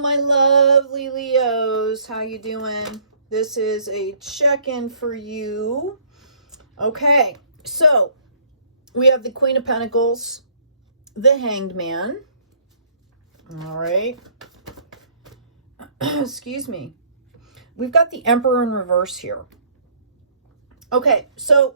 my lovely Leos. How you doing? This is a check-in for you. Okay, so we have the Queen of Pentacles, the Hanged Man. All right. Excuse me. We've got the Emperor in reverse here. Okay, so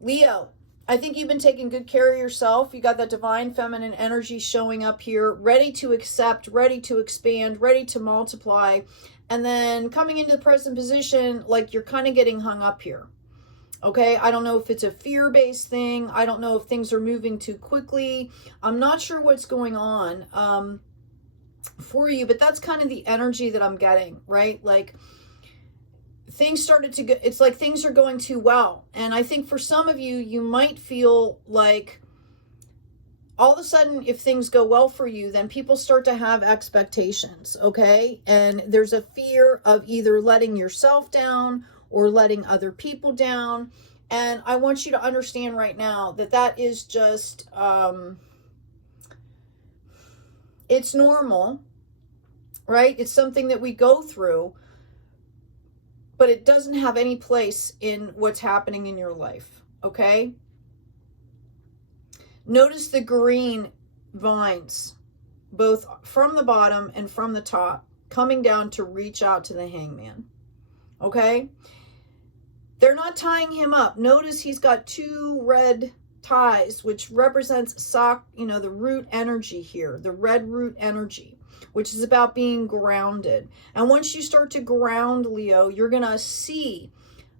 Leo, I think you've been taking good care of yourself. You got that divine feminine energy showing up here, ready to accept, ready to expand, ready to multiply. And then coming into the present position, like you're kind of getting hung up here. Okay, I don't know if it's a fear-based thing. I don't know if things are moving too quickly. I'm not sure what's going on for you, but that's kind of the energy that I'm getting, right? Like, things started to go, it's like things are going too well. And I think for some of you, you might feel like all of a sudden, if things go well for you, then people start to have expectations, okay? And there's a fear of either letting yourself down or letting other people down. And I want you to understand right now that that is just, it's normal, right? It's something that we go through, but it doesn't have any place in what's happening in your life, okay? Notice the green vines, both from the bottom and from the top, coming down to reach out to the hangman, okay? They're not tying him up. Notice he's got two red ties, which represents the root energy here, the red root energy, which is about being grounded. And once you start to ground, Leo, you're going to see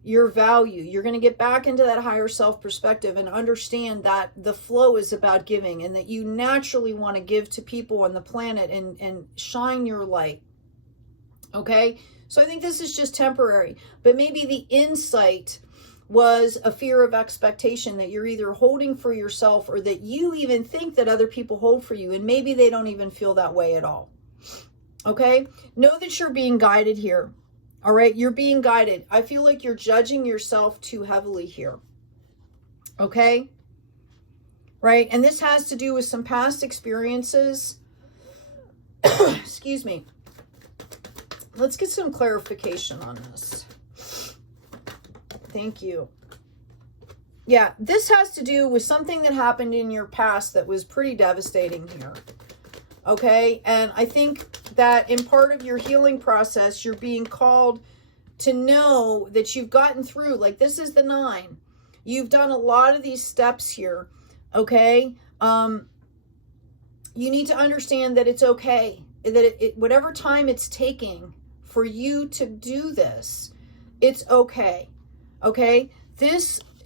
your value. You're going to get back into that higher self perspective and understand that the flow is about giving and that you naturally want to give to people on the planet and shine your light. Okay? So I think this is just temporary, but maybe the insight was a fear of expectation that you're either holding for yourself or that you even think that other people hold for you, and maybe they don't even feel that way at all. Okay? Know that you're being guided here. All right? You're being guided. I feel like you're judging yourself too heavily here. Okay? Right? And this has to do with some past experiences. Excuse me. Let's get some clarification on this. Thank you. Yeah, this has to do with something that happened in your past that was pretty devastating here. Okay? And I think that in part of your healing process, you're being called to know that you've gotten through. Like, this is the 9. You've done a lot of these steps here. Okay? You need to understand that it's okay. That whatever time it's taking for you to do this, it's okay. Okay?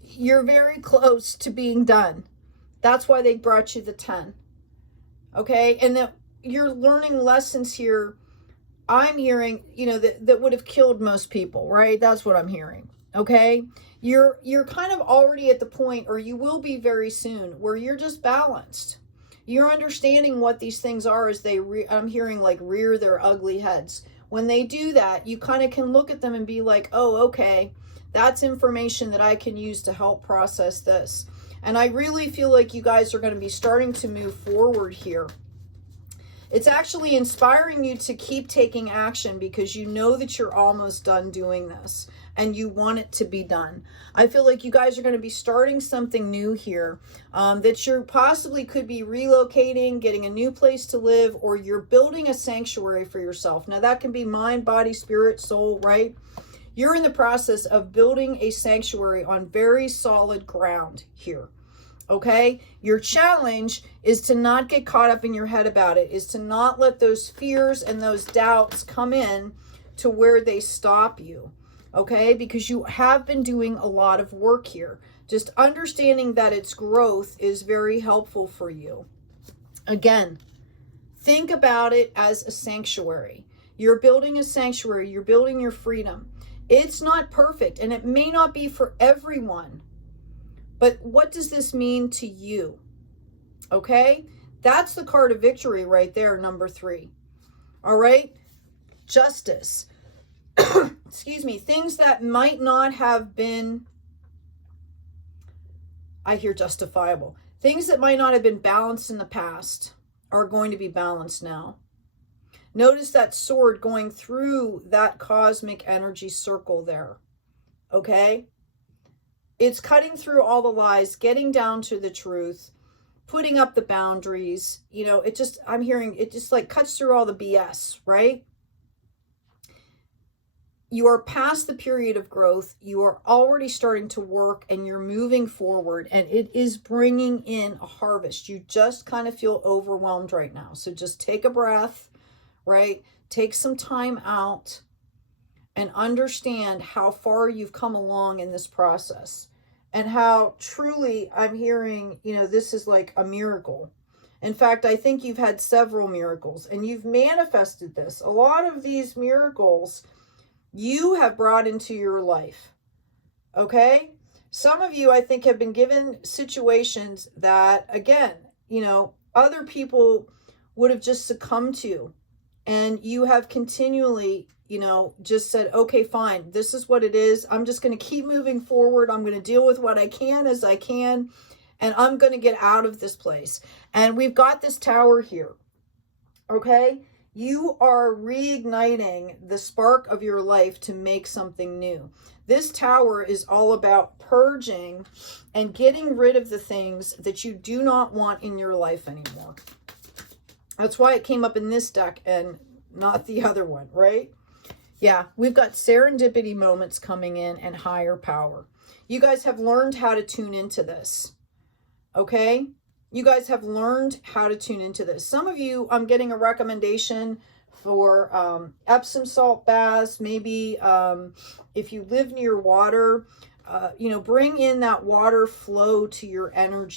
You're very close to being done. That's why they brought you the 10. Okay? And that you're learning lessons here, I'm hearing, that would have killed most people, right? That's what I'm hearing. Okay? You're kind of already at the point, or you will be very soon, where you're just balanced. You're understanding what these things are as I'm hearing like rear their ugly heads. When they do that, you kind of can look at them and be like, oh, okay, that's information that I can use to help process this. And I really feel like you guys are going to be starting to move forward here. It's actually inspiring you to keep taking action because you know that you're almost done doing this and you want it to be done. I feel like you guys are going to be starting something new here, that you're possibly could be relocating, getting a new place to live, or you're building a sanctuary for yourself. Now that can be mind, body, spirit, soul, right? You're in the process of building a sanctuary on very solid ground here. Okay? Your challenge is to not get caught up in your head about it, is to not let those fears and those doubts come in to where they stop you. Okay? Because you have been doing a lot of work here. Just understanding that its growth is very helpful for you. Again, think about it as a sanctuary. You're building a sanctuary. You're building your freedom. It's not perfect, and it may not be for everyone. But what does this mean to you? Okay? That's the card of victory right there, number 3. All right? Justice. Excuse me. Things that might not have been, I hear justifiable. Things that might not have been balanced in the past are going to be balanced now. Notice that sword going through that cosmic energy circle there. Okay? It's cutting through all the lies, getting down to the truth, putting up the boundaries. You know, it just, I'm hearing, it just like cuts through all the BS, right? You are past the period of growth. You are already starting to work and you're moving forward, and it is bringing in a harvest. You just kind of feel overwhelmed right now. So just take a breath, right? Take some time out and understand how far you've come along in this process and how truly I'm hearing, you know, this is like a miracle. In fact, I think you've had several miracles and you've manifested this. A lot of these miracles you have brought into your life. Okay? Some of you, I think, have been given situations that, again, you know, other people would have just succumbed to. And you have continually, you know, just said, okay, fine, this is what it is. I'm just going to keep moving forward. I'm going to deal with what I can as I can. And I'm going to get out of this place. And we've got this tower here. Okay? You are reigniting the spark of your life to make something new. This tower is all about purging and getting rid of the things that you do not want in your life anymore. That's why it came up in this deck and not the other one, right? Yeah, we've got serendipity moments coming in and higher power. You guys have learned how to tune into this, okay? You guys have learned how to tune into this. Some of you, I'm getting a recommendation for Epsom salt baths. Maybe if you live near water, you know, bring in that water flow to your energy.